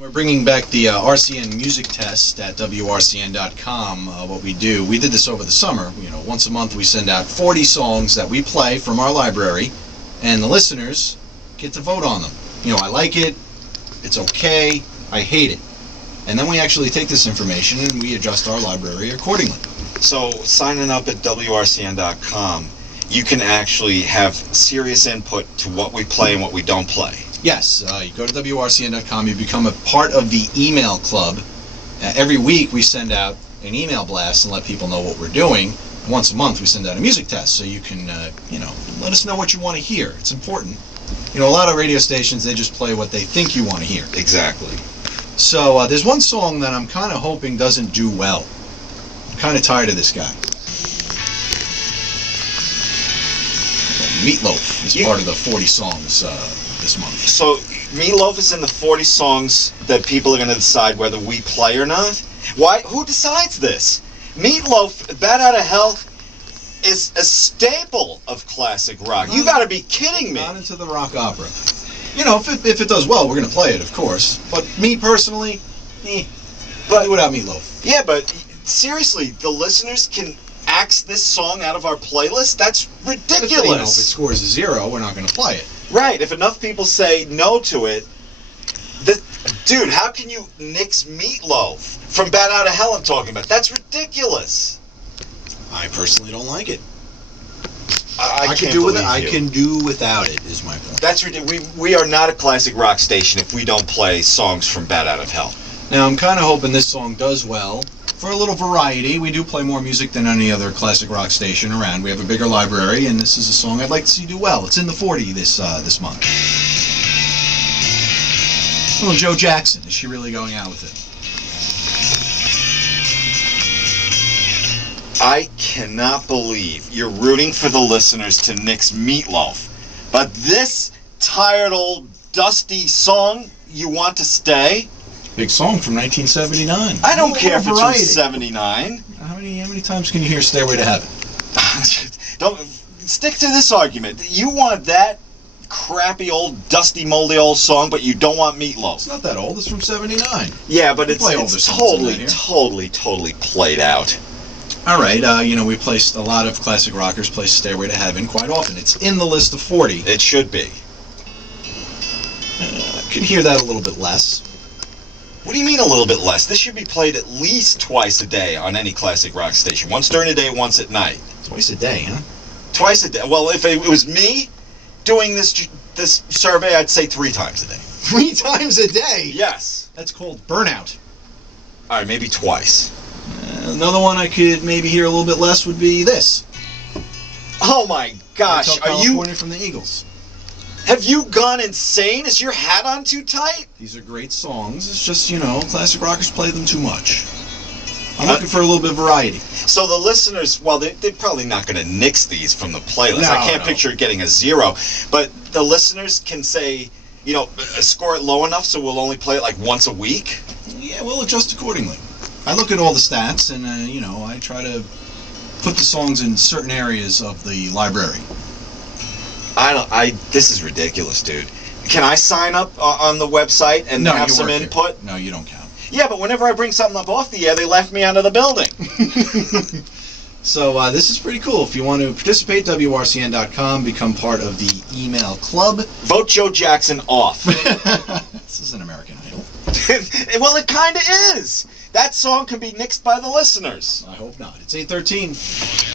We're bringing back the RCN music test at WRCN.com. What we do, we did this over the summer. Once a month we send out 40 songs that we play from our library, and the listeners get to vote on them. I like it, it's okay, I hate it. And then we actually take this information and we adjust our library accordingly. So signing up at WRCN.com, you can actually have serious input to what we play and what we don't play. Yes, you go to WRCN.com, you become a part of the email club. Every week we send out an email blast and let people know what we're doing. Once a month we send out a music test, so you can, let us know what you want to hear. It's important. A lot of radio stations, they just play what they think you want to hear. Exactly. So there's one song that I'm kind of hoping doesn't do well. I'm kind of tired of this guy. Meatloaf is part of the 40 songs this month. So Meatloaf is in the 40 songs that people are going to decide whether we play or not? Why? Who decides this? Meatloaf, Bat Out of Hell, is a staple of classic rock. You got to be kidding me. Not into the rock opera. If it does well, we're going to play it, of course. But me personally, but without Meatloaf. Yeah, but seriously, the listeners can axe this song out of our playlist? That's ridiculous. If it scores a 0, we're not going to play it. Right. If enough people say no to it, dude, how can you nix Meatloaf from Bat Out of Hell I'm talking about? That's ridiculous. I personally don't like it. I can do with it. I can do without it. Is my point. That's ridiculous. We are not a classic rock station if we don't play songs from Bat Out of Hell. Now I'm kind of hoping this song does well. For a little variety, we do play more music than any other classic rock station around. We have a bigger library, and this is a song I'd like to see do well. It's in the 40 this month. Little Joe Jackson. Is she really going out with it? I cannot believe you're rooting for the listeners to nix Meatloaf, but this tired old dusty song you want to stay? Big song from 1979. I don't care if it's from 79. How many times can you hear "Stairway to Heaven"? Don't stick to this argument. You want that crappy old dusty moldy old song, but you don't want Meatloaf. It's not that old. It's from 79. Yeah, but it's totally played out. All right, we placed a lot of classic rockers place "Stairway to Heaven" quite often. It's in the list of 40. It should be. Could hear that a little bit less. What do you mean a little bit less? This should be played at least twice a day on any classic rock station. Once during the day, once at night. Twice a day, huh? Twice a day. Well, if it was me doing this survey, I'd say 3 times a day. 3 times a day? Yes. That's called burnout. All right, maybe twice. Another one I could maybe hear a little bit less would be this. Oh my gosh, Hotel California from the Eagles. Have you gone insane? Is your hat on too tight? These are great songs. It's just, classic rockers play them too much. I'm looking for a little bit of variety. So the listeners, well, they're probably not going to nix these from the playlist. I can't picture it getting a 0. But the listeners can say, score it low enough so we'll only play it like once a week? Yeah, we'll adjust accordingly. I look at all the stats and, I try to put the songs in certain areas of the library. This is ridiculous, dude. Can I sign up on the website and have some input? Here. No, you don't count. Yeah, but whenever I bring something up off the air, they left me out of the building. So this is pretty cool. If you want to participate, WRCN.com, become part of the email club. Vote Joe Jackson off. This is an American Idol. Well, it kind of is. That song can be nixed by the listeners. I hope not. It's 8:13.